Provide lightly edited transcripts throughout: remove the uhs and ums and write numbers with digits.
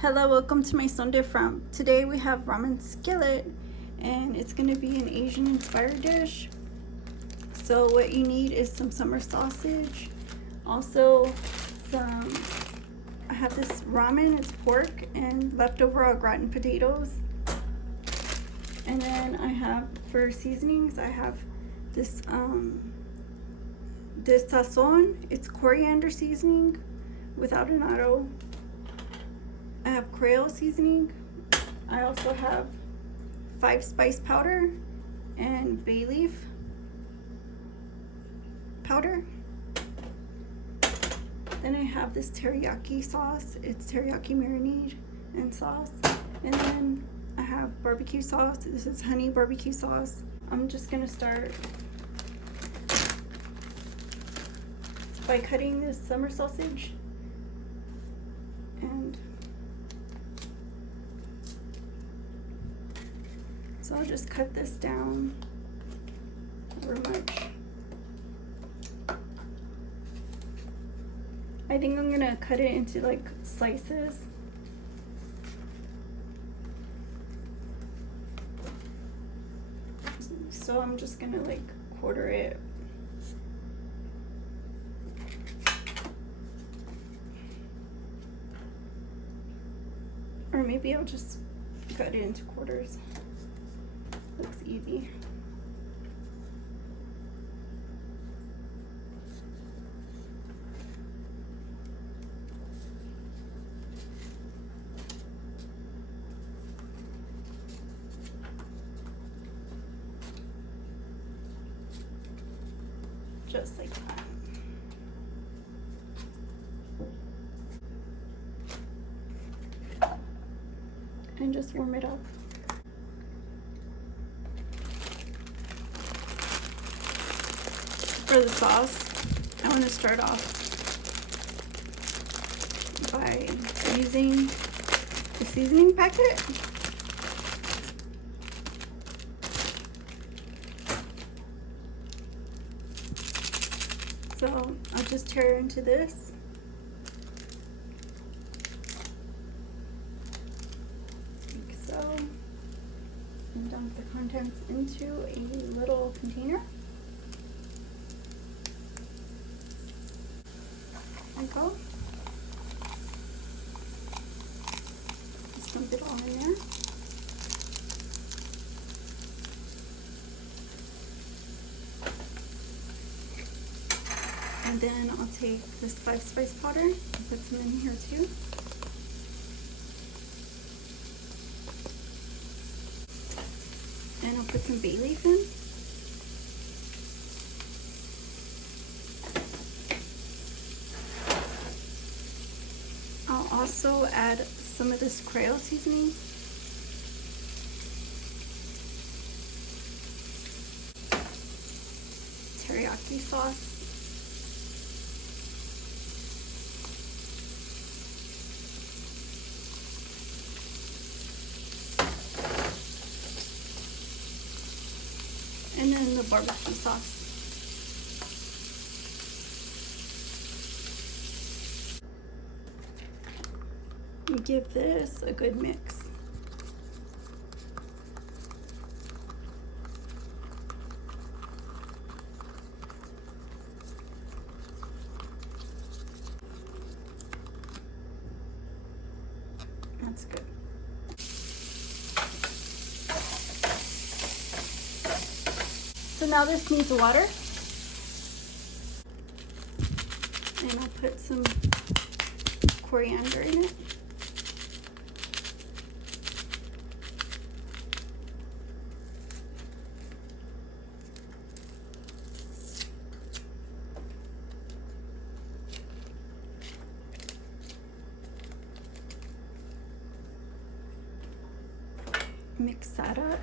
Hello, welcome to my Sunday From. Today we have Ramen Skillet and it's going to be an Asian inspired dish. So what you need is some summer sausage, also I have this ramen, it's pork, and leftover au gratin potatoes. And then I have, for seasonings, I have this Sazon, it's coriander seasoning without an auto. I have Creole seasoning. I also have 5 spice powder and bay leaf powder. Then I have this teriyaki sauce. It's teriyaki marinade and sauce. And then I have barbecue sauce. This is honey barbecue sauce. I'm just gonna start by cutting this summer sausage, and so I'll just cut this down over much. I think I'm gonna cut it into like slices. So I'm just gonna like quarter it. Or maybe I'll just cut it into quarters. Looks easy. Just like that. And just warm it up. For the sauce, I want to start off by using the seasoning packet. So I'll just tear into this. Like so. And dump the contents into a little container. Like go. Just dump it all in there. And then I'll take this 5 spice powder and put some in here too. And I'll put some bay leaf in. I'll also add some of this Creole seasoning. Teriyaki sauce. And then the barbecue sauce. And give this a good mix. That's good. So now this needs water, and I'll put some coriander in it. Mix that up.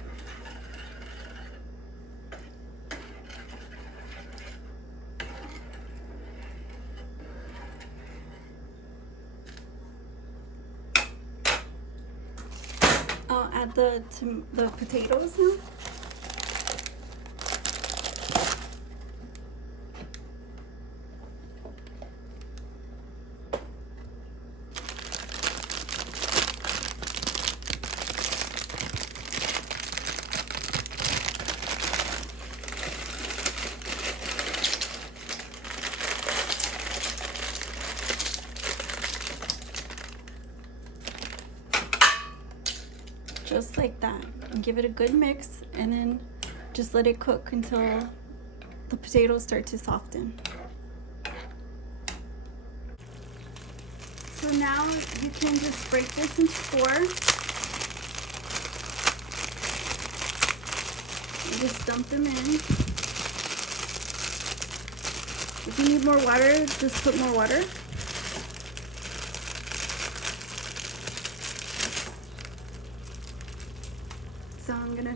I'll add the potatoes now. just like that, and give it a good mix, and then just let it cook until the potatoes start to soften. So now you can just break this into 4 and just dump them in. If you need more water, just put more water. So I'm gonna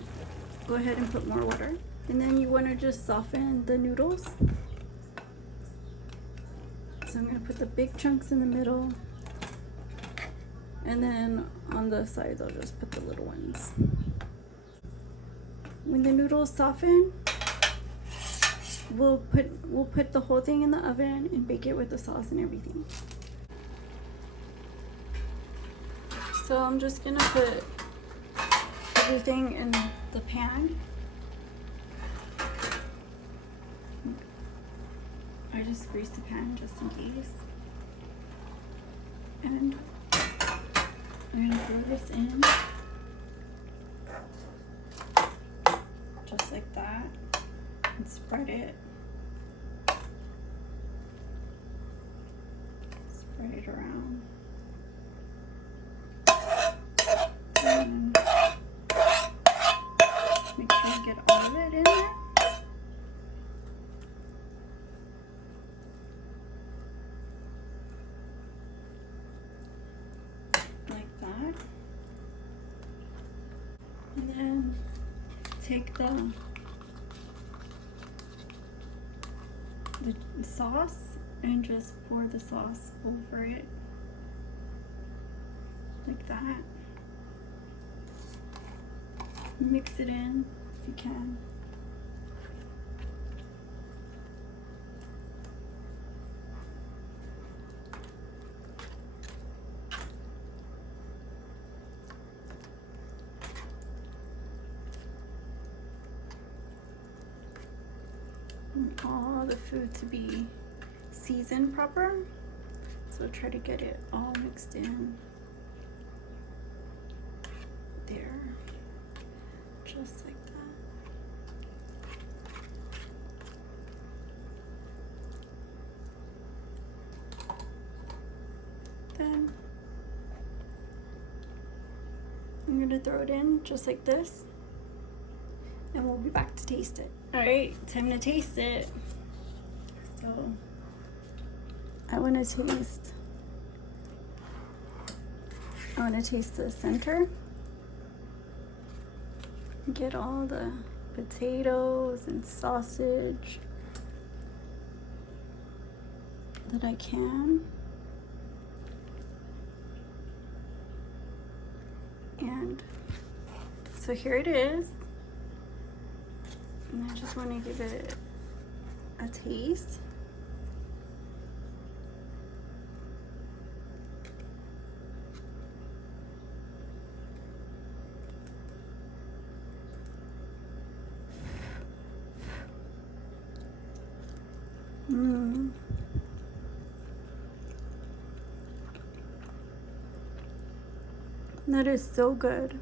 go ahead and put more water. And then you wanna just soften the noodles. So I'm gonna put the big chunks in the middle. And then on the sides, I'll just put the little ones. When the noodles soften, we'll put the whole thing in the oven and bake it with the sauce and everything. So I'm just gonna put everything in the pan. I just grease the pan just in case. And I'm gonna throw this in just like that and spread it. Spread it around. And make sure you get all of it in there. Like that. And then take the sauce and just pour the sauce over it like that. Mix it in if you can. And all the food to be seasoned proper, so try to get it all mixed in there, just like that. Then I'm gonna throw it in just like this, and we'll be back to taste it. All right, time to taste it. So I want to taste the center. Get all the potatoes and sausage that I can. And so here it is. And I just want to give it a taste. That is so good.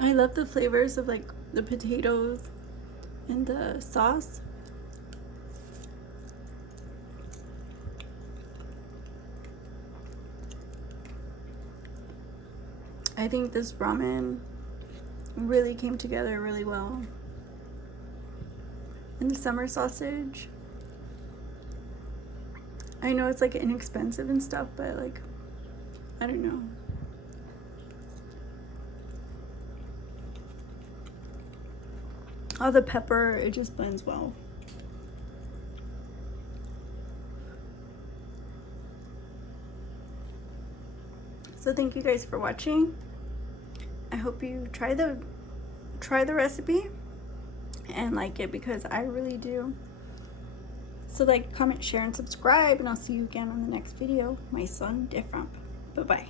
I love the flavors of like the potatoes and the sauce. I think this ramen really came together really well. And the summer sausage, I know it's like inexpensive and stuff, but like, I don't know. All the pepper, it just blends well. So thank you guys for watching. I hope you try the recipe and like it, because I really do. So like, comment, share, and subscribe, and I'll see you again on the next video. My son different. Bye-bye.